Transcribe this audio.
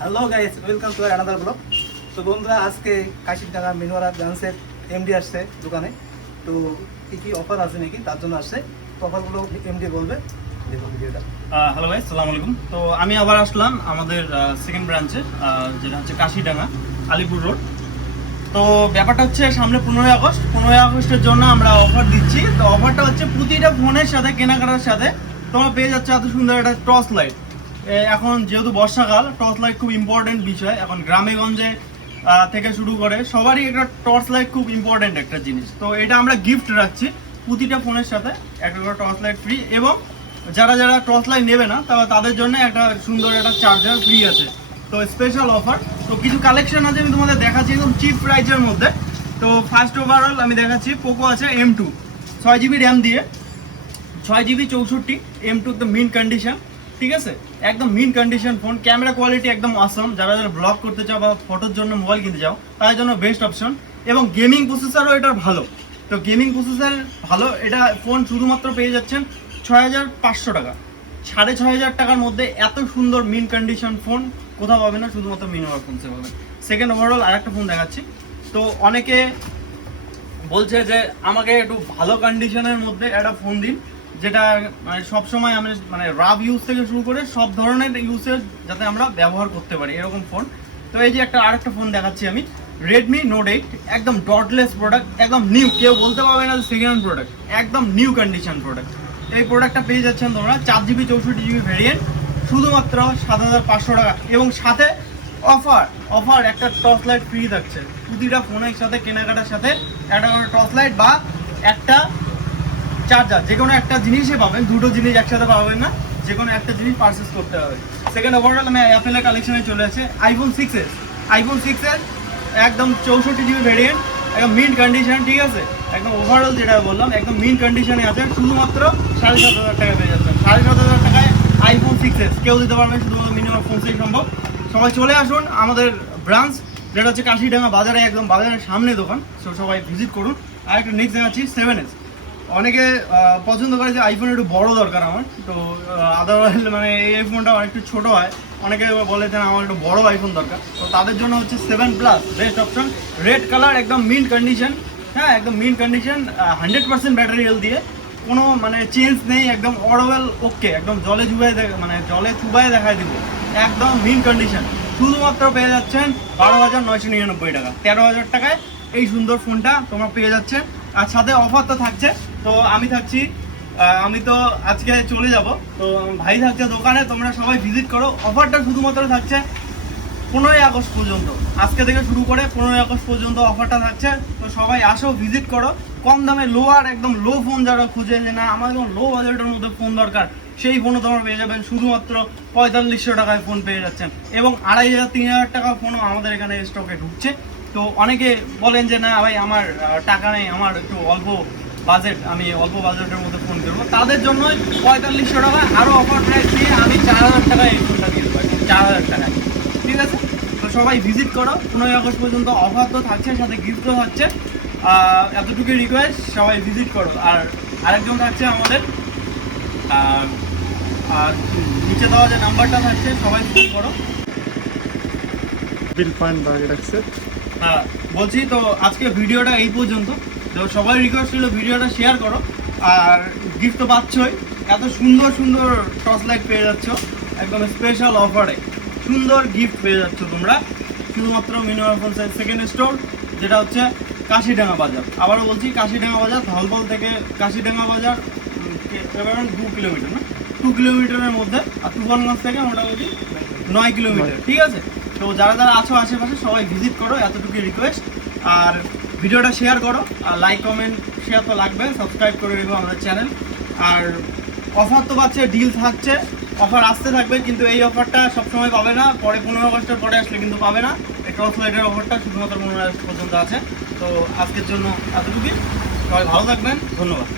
Hello guys, welcome to another blog. তো বন্ধুরা, আজকে কাশির টাকা মিনোরা ব্রাঞ্চের এমডি আসছে দোকানে। তো কী কী অফার আছে নাকি তার জন্য আসছে। তো অফারগুলো এমডি বলবে, দেখো ভিডিওটা। হ্যালো ভাই, সালাম আলাইকুম। তো আমি আবার আসলাম আমাদের সেকেন্ড ব্রাঞ্চে, যেটা হচ্ছে কাশিডাঙ্গা আলিপুর রোড। তো ব্যাপারটা হচ্ছে সামনে 15ই আগস্টের জন্য আমরা অফার দিচ্ছি। তো অফারটা হচ্ছে প্রতিটা ফোনের সাথে কেনাকাটার সাথে তোমরা পেয়ে যাচ্ছে এত সুন্দর একটা টর্চ লাইট। এখন যেহেতু বর্ষাকাল, টর্চ লাইট খুব ইম্পর্টেন্ট বিষয়। এখন গ্রামে গঞ্জে থেকে শুরু করে সবারই একটা টর্চ লাইট খুব ইম্পর্টেন্ট একটা জিনিস। তো এটা আমরা গিফট রাখছি প্রতিটা ফোনের সাথে একটা করে টর্চ লাইট ফ্রি, এবং যারা যারা টর্চ লাইট নেবে না তাদের জন্য একটা সুন্দর একটা চার্জার ফ্রি আছে। তো স্পেশাল অফার। তো কিছু কালেকশন আছে, আমি তোমাদের দেখাচ্ছি একদম চিপ প্রাইসের মধ্যে। তো ফার্স্ট ওভারঅল আমি দেখাচ্ছি পোকো আছে M2, 6GB র্যাম দিয়ে, 6GB 64 M2 একদম মিন কন্ডিশন, ঠিক আছে, একদম mint condition phone. Camera quality একদম অসম। যারা যারা ব্লগ করতে চাও বা ফটোর জন্য মোবাইল কিনতে চাও তাদের জন্য বেস্ট অপশন। এবং গেমিং প্রসেসরও এটার ভালো। তো গেমিং প্রসেসর ভালো, এটা ফোন শুধুমাত্র পেয়ে যাচ্ছেন 6500 টাকা। 6500 টাকার মধ্যে এত সুন্দর মিন কন্ডিশন ফোন কোথাও পাবে না, শুধুমাত্র মিনোরা ফোনসে পাবেন। সেকেন্ড ওভারঅল আরেকটা ফোন দেখাচ্ছি। তো অনেকে বলছে যে আমাকে একটু ভালো কন্ডিশনের মধ্যে একটা ফোন দিন, যেটা মানে সবসময় আমি মানে রাফ ইউজ থেকে শুরু করে সব ধরনের ইউজের যাতে আমরা ব্যবহার করতে পারি এরকম ফোন। তো এই যে আরেকটা ফোন দেখাচ্ছি আমি, রেডমি নোট 8, একদম ডটলেস প্রোডাক্ট, একদম নিউ, কেউ বলতে পারবে না সেকেন্ড হ্যান্ড প্রোডাক্ট, একদম নিউ কন্ডিশন প্রোডাক্ট। এই প্রোডাক্টটা পেয়ে যাচ্ছেন তোমরা 4GB 64GB ভেরিয়েন্ট, শুধুমাত্র 7500 টাকা। এবং সাথে অফার একটা টর্চ লাইট ফ্রি থাকছে প্রতিটা ফোনের সাথে, কেনাকাটার সাথে একটা টর্চ লাইট বা একটা চার্জার, যে কোনো একটা জিনিসই পাবেন। দুটো জিনিস একসাথে পাবেন না, যে কোনো একটা জিনিস পারচেস করতে হবে। সেকেন্ড ওভারঅল আমি অ্যাপেলের কালেকশনে চলে আসে iPhone 6s একদম 64GB ভেরিয়েন্ট, একদম মিন কন্ডিশন, ঠিক আছে। একদম ওভারঅল যেটা বললাম একদম মিন কন্ডিশনে আছে, শুধুমাত্র 7500 টাকা পেয়ে যাচ্ছেন। 7500 টাকায় iPhone 6s কেউ দিতে পারবেন, শুধুমাত্র মিনিমাম ফোনসেই সম্ভব। সবাই চলে আসুন আমাদের ব্রাঞ্চ, যেটা হচ্ছে কাশিডাঙ্গা বাজারে, একদম বাজারের সামনে দোকান। সো সবাই ভিজিট করুন। আর একটা নেক্সট দেখাচ্ছি 7s। অনেকে পছন্দ করে যে আইফোন একটু বড় দরকার আমার, তো আদারওয়াইজ মানে এই ফোনটা একটু ছোটো হয়। অনেকে বলে যে আমার একটু বড় আইফোন দরকার, তো তাদের জন্য হচ্ছে 7 plus best option. Red colour, একদম মিন কন্ডিশন, হ্যাঁ একদম মিন কন্ডিশন, 100% ব্যাটারি হেলথ দিয়ে, কোনো মানে চেঞ্জ নেই, একদম অরওয়েল ওকে, একদম জলে চুবাই দেখায় দিব, একদম মিন কন্ডিশন। শুধুমাত্র পেয়ে যাচ্ছেন 12,999 টাকা। 13,000 টাকায় এই সুন্দর ফোনটা তোমরা পেয়ে যাচ্ছে। আর সাথে অফার তো থাকছে। তো আমি থাকছি, আমি তো আজকে চলে যাব, তো ভাই থাকছে দোকানে, তোমরা সবাই ভিজিট করো। অফারটা শুধুমাত্র থাকছে 15ই আগস্ট পর্যন্ত, আজকে থেকে শুরু করে 15ই আগস্ট পর্যন্ত অফারটা থাকছে। তো সবাই আসো, ভিজিট করো। কম দামে লোয়ার, একদম লো ফোন যারা খুঁজে যে না আমার একদম লো বাজেটের মধ্যে ফোন দরকার, সেই ফোনও তোমরা পেয়ে যাবেন শুধুমাত্র 4500 টাকায় ফোন পেয়ে যাচ্ছেন। এবং 2500-3000 টাকা ফোনও আমাদের এখানে স্টকে ঢুকছে। তো অনেকে বলেন যে না ভাই আমার টাকা নেই, আমার একটু অল্প বাজেট, আমি অল্প বাজেটের মধ্যে ফোন করবো, তাদের জন্য 4500 টাকা আরও অফার প্রাইস দিয়ে আমি 4000 টাকায় এই ফোনটা দিয়ে দেবো, 4000 টাকায়, ঠিক আছে। তো সবাই ভিজিট করো। 15ই আগস্ট পর্যন্ত অফার তো থাকছে, সাথে গিফটও থাকছে। এতটুকুই রিকোয়েস্ট, সবাই ভিজিট করো। আর আরেকজন থাকছে আমাদের, আর নিচে দেওয়া যে নাম্বারটা থাকছে, সবাই ভিজিট করো। বিল পয়েন্ট বাগে রাখছে। হ্যাঁ বলছি, তো আজকে ভিডিওটা এই পর্যন্ত। তো সবাই রিকোয়েস্ট ছিল ভিডিওটা শেয়ার করো। আর গিফট তো পাচ্ছই, এত সুন্দর সুন্দর টর্চ লাইট পেয়ে যাচ্ছ একদম স্পেশাল অফারে, সুন্দর গিফট পেয়ে যাচ্ছ তোমরা শুধুমাত্র মিনোরা ফোনসের সেকেন্ড স্টোর, যেটা হচ্ছে কাশিডাঙ্গা বাজার। আবারও বলছি, কাশিডাঙ্গা বাজার, ধলবল থেকে কাশিডাঙ্গা বাজার 2 কিলোমিটার, না 2 কিলোমিটারের মধ্যে। আর তুফানগঞ্জ থেকে মোটামুটি 9 কিলোমিটার, ঠিক আছে। তো যারা যারা আছো আশেপাশে সবাই ভিজিট করো, এতটুকুই রিকোয়েস্ট। আর ভিডিওটা শেয়ার করো, আর লাইক কমেন্ট শেয়ার তো লাগবে, সাবস্ক্রাইব করে রেখো আমাদের চ্যানেল। আর অফার তো পাচ্ছে, ডিল থাকছে, অফার আসতে থাকবে, কিন্তু এই অফারটা সবসময় পাবে না, পরে 15 আগস্টের পরে আসলে কিন্তু পাবে না। এই টর্চ লাইটের অফারটা শুধুমাত্র 15 আগস্ট পর্যন্ত আছে। তো আজকের জন্য এতটুকুই, সবাই ভালো থাকবেন, ধন্যবাদ।